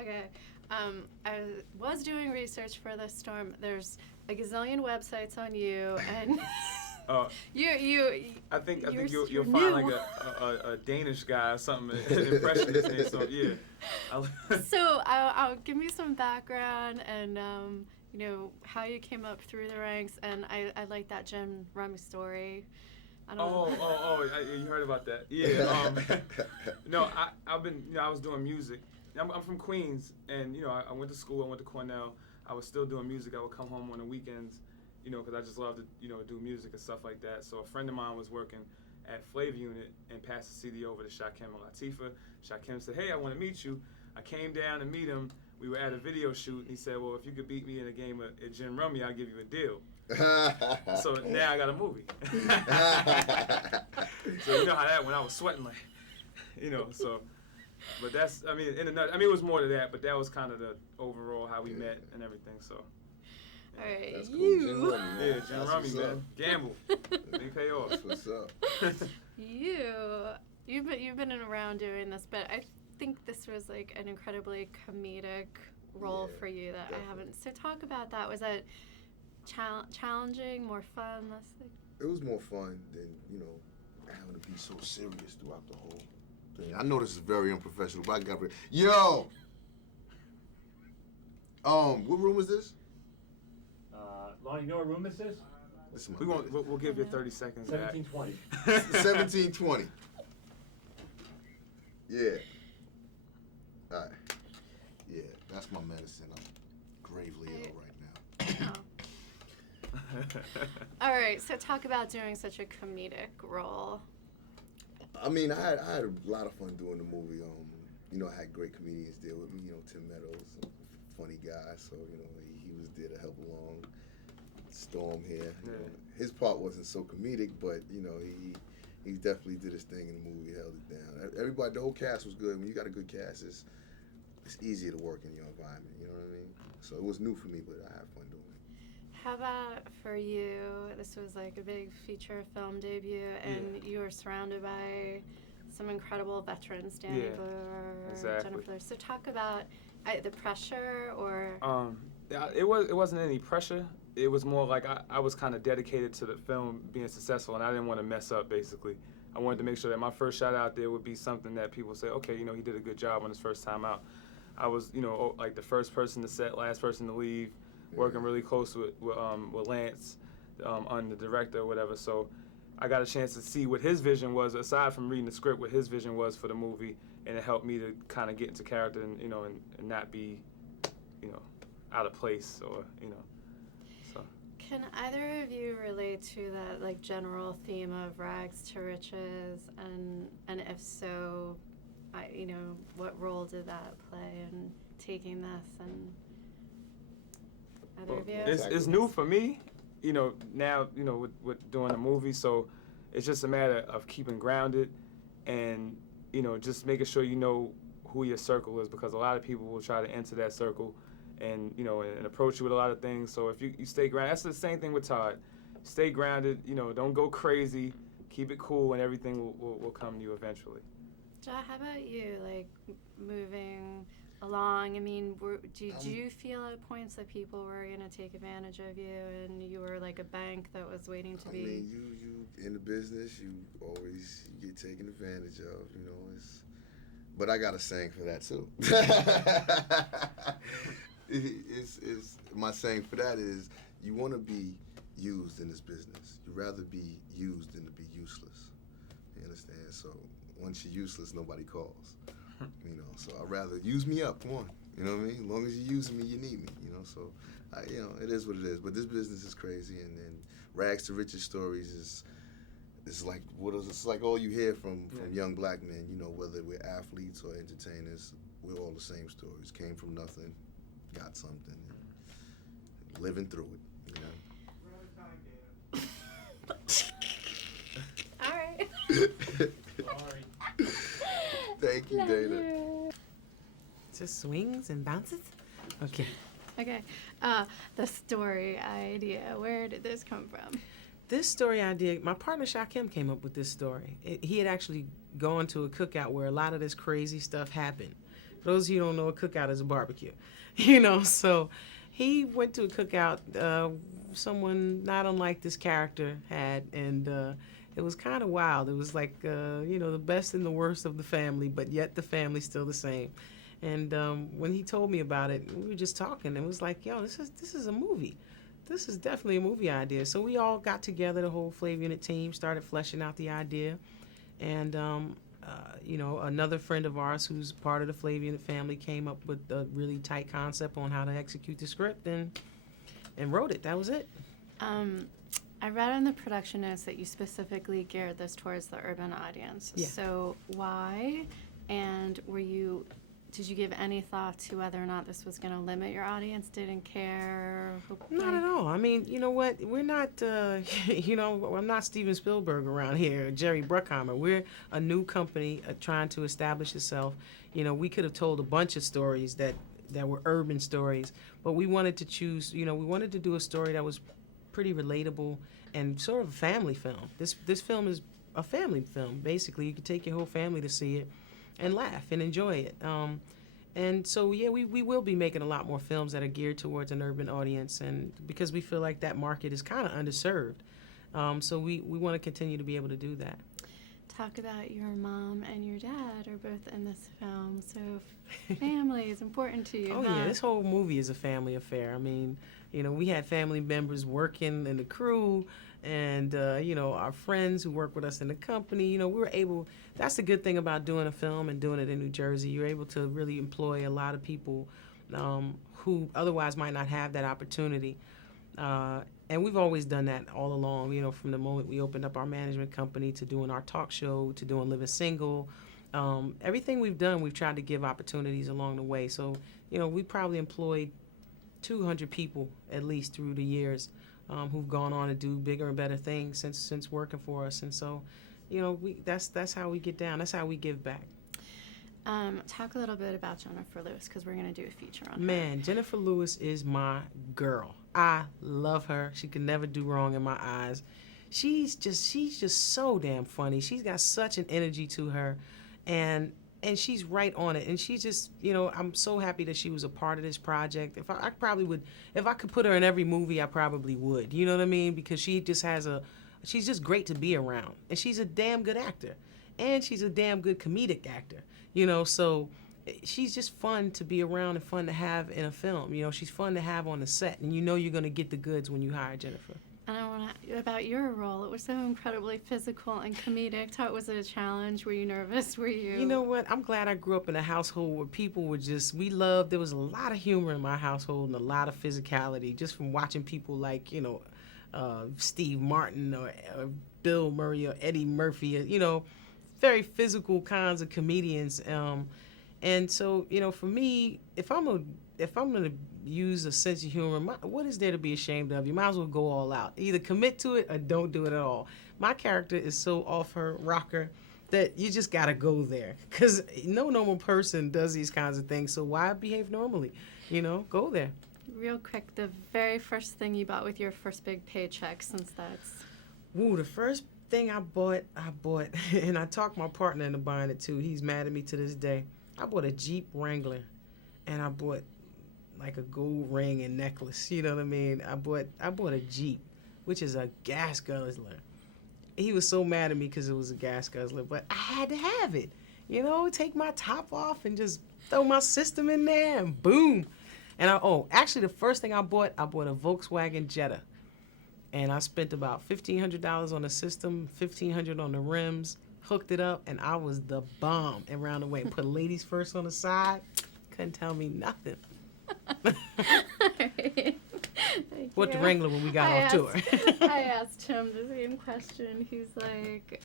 Okay. I was doing research for this storm. There's a gazillion websites on you, and I think you'll find like a Danish guy or something, an impressionist. So yeah. So I'll give me some background and how you came up through the ranks, and I like that Jim Rummy story. I don't know. You heard about that? Yeah. No, I was doing music. I'm from Queens, and I went to school. I went to Cornell. I was still doing music. I would come home on the weekends, because I just love to do music and stuff like that. So a friend of mine was working at Flavor Unit and passed the CD over to Shakim and Latifah. Shakim said, "Hey, I want to meet you." I came down to meet him. We were at a video shoot, and he said, "Well, if you could beat me in a game of Gin Rummy, I'll give you a deal." So now I got a movie. So you know how that went. I was sweating like, so. But that's, it was more to that, but that was kind of the overall how we met and everything, so. All right, that's cool. Gin Rummy, man. Gamble. They pay off. That's what's up. You've been around doing this, but I think this was like an incredibly comedic role for you that definitely. I haven't. So talk about that. Was that challenging, more fun, less like? It was more fun than, having to be so serious throughout the whole. I know this is very unprofessional, but I got it. Yo! What room is this? Lonnie, you know what room this is? We'll give you 30 seconds. 1720. 1720. Yeah. All right. Yeah, that's my medicine. I'm gravely ill right now. All right, so talk about doing such a comedic role. I mean, I had a lot of fun doing the movie. I had great comedians deal with me. Tim Meadows, funny guy, so he was there to help along. Storm here. His part wasn't so comedic, but he definitely did his thing in the movie, held it down. Everybody, the whole cast was good. When you got a good cast, it's easier to work in your environment. You know what I mean? So it was new for me, but I had fun doing it. How about for you? This was like a big feature film debut, and you were surrounded by some incredible veterans, Danny Boer, Jennifer. So talk about the pressure, or it wasn't any pressure. It was more like I was kind of dedicated to the film being successful, and I didn't want to mess up. Basically, I wanted to make sure that my first shot out there would be something that people say, okay, he did a good job on his first time out. I was, like the first person to set, last person to leave. Working really close with Lance, on the director or whatever. So I got a chance to see what his vision was, aside from reading the script, what his vision was for the movie, and it helped me to kind of get into character and and not be, out of place or So. Can either of you relate to that like general theme of rags to riches, and if so, what role did that play in taking this and? It's new for me, now, with doing a movie, so it's just a matter of keeping grounded and, just making sure you know who your circle is, because a lot of people will try to enter that circle and, and approach you with a lot of things. So if you stay grounded, that's the same thing with Todd. Stay grounded, don't go crazy, keep it cool, and everything will come to you eventually. Ja, how about you, like moving along? I mean, did you feel at points that people were going to take advantage of you, and you were like a bank that was waiting to be? I mean, you in the business, you always get taken advantage of. But I got a saying for that too. It's my saying for that is, you want to be used in this business. You'd rather be used than to be useless. You understand? So once you're useless, nobody calls. So I'd rather use me up. Come on, you know what I mean? As long as you're using me, you need me. So it is what it is. But this business is crazy, and rags to riches stories is like it's like all you hear from young black men. Whether we're athletes or entertainers, we're all the same stories. Came from nothing, got something, and living through it. All right. Sorry. Thank you, Dana. Just swings and bounces? Okay. Okay. The story idea, where did this come from? This story idea, my partner Shakim came up with this story. He had actually gone to a cookout where a lot of this crazy stuff happened. For those of you who don't know, a cookout is a barbecue. You know, so he went to a cookout someone not unlike this character had, and it was kind of wild. It was like, you know, the best and the worst of the family, but yet the family's still the same. And when he told me about it, we were just talking, and it was like, yo, this is a movie. This is definitely a movie idea. So we all got together, the whole Flav Unit team, started fleshing out the idea. And, you know, another friend of ours who's part of the Flav Unit family came up with a really tight concept on how to execute the script and wrote it. That was it. I read in the production notes that you specifically geared this towards the urban audience. Yeah. So why? And did you give any thought to whether or not this was going to limit your audience? Didn't care? Not at all. I mean, you know what? We're not, you know, I'm not Steven Spielberg around here, Jerry Bruckheimer. We're a new company trying to establish itself. You know, we could have told a bunch of stories that were urban stories, but we wanted to choose, you know, we wanted to do a story that was pretty relatable and sort of a family film. This film is a family film, basically. You can take your whole family to see it and laugh and enjoy it. And so, yeah, we will be making a lot more films that are geared towards an urban audience, and because we feel like that market is kind of underserved. So we want to continue to be able to do that. Talk about your mom and your dad are both in this film, so family is important to you. Oh, huh? yeah, this whole movie is a family affair. I mean, you know, we had family members working in the crew, and, you know, our friends who work with us in the company. You know, we were able, that's the good thing about doing a film and doing it in New Jersey. You're able to really employ a lot of people who otherwise might not have that opportunity. And we've always done that all along, you know, from the moment we opened up our management company to doing our talk show to doing Living Single. Everything we've done, we've tried to give opportunities along the way. So, you know, we probably employed 200 people at least through the years who've gone on to do bigger and better things since working for us. And so, you know, that's how we get down. That's how we give back. Talk a little bit about Jennifer Lewis, because we're going to do a feature on her. Man, Jennifer Lewis is my girl. I love her. She can never do wrong in my eyes. She's just so damn funny. She's got such an energy to her, and she's right on it. And she's just, you know, I'm so happy that she was a part of this project. If I could put her in every movie, I probably would. You know what I mean? Because she just she's just great to be around, and she's a damn good actor, and she's a damn good comedic actor. You know, so she's just fun to be around and fun to have in a film. You know, she's fun to have on the set, and you know you're going to get the goods when you hire Jennifer. And I want to about your role. It was so incredibly physical and comedic. Was it a challenge? Were you nervous? Were you? You know what? I'm glad I grew up in a household where people were there was a lot of humor in my household and a lot of physicality, just from watching people like, you know, Steve Martin or Bill Murray or Eddie Murphy, you know, very physical kinds of comedians. And so, you know, for me, if I'm gonna use a sense of humor, what is there to be ashamed of? You might as well go all out. Either commit to it or don't do it at all. My character is so off her rocker that you just gotta go there, because no normal person does these kinds of things. So why behave normally? You know, go there. Real quick, the very first thing you bought with your first big paycheck, since that's... Ooh, the first thing I bought, and I talked my partner into buying it too. He's mad at me to this day. I bought a Jeep Wrangler, and I bought like a gold ring and necklace. You know what I mean? I bought a Jeep, which is a gas guzzler. He was so mad at me because it was a gas guzzler, but I had to have it. You know, take my top off and just throw my system in there, and boom. And actually, the first thing I bought a Volkswagen Jetta. And I spent about $1,500 on the system, $1,500 on the rims, hooked it up, and I was the bomb around the way. Put ladies first on the side, couldn't tell me nothing. What the Wrangler when we got off tour. I asked him the same question. He's like,